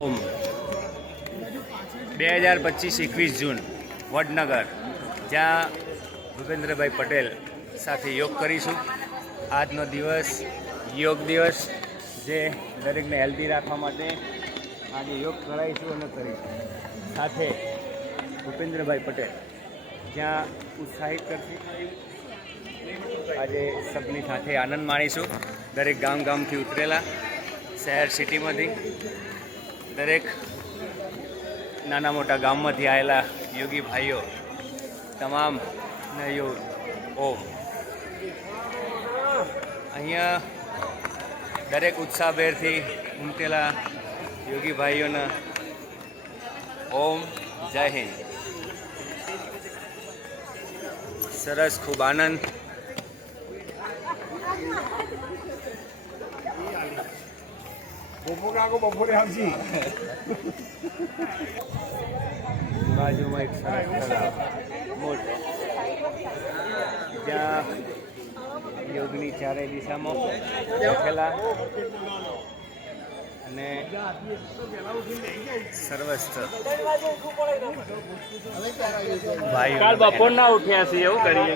2025-21 જૂન વડનગર, જ્યાં ભૂપેન્દ્રભાઈ પટેલ સાથે યોગ કરીશું. આજનો દિવસ યોગ દિવસ, જે દરેકને હેલ્ધી રાખવા માટે આજે યોગ કરાવીશું અને કરીશું. સાથે ભૂપેન્દ્રભાઈ પટેલ જ્યાં ઉત્સાહિત કરશે, આજે સબની સાથે આનંદ માણીશું. દરેક ગામથી ઉતરેલા, શહેર સિટીમાંથી, દરેક નાના મોટા ગામમાંથી આવેલા યોગી ભાઈઓ તમામને યોગ ઓમ. અહીંયા દરેક ઉત્સાહભેરથી ઉમટેલા યોગી ભાઈઓના ઓમ. જય હિન્દ. સરસ, ખૂબ આનંદ. બપોરે આવશી. બાજુમાં એક સરસ તળાવ મોટો, જ્યાં યોગની ચારેય દિશામાં બેઠેલા અને સર્વસ્થ ભાઈઓ બપોર ના ઉઠ્યા છે એવું કરીએ.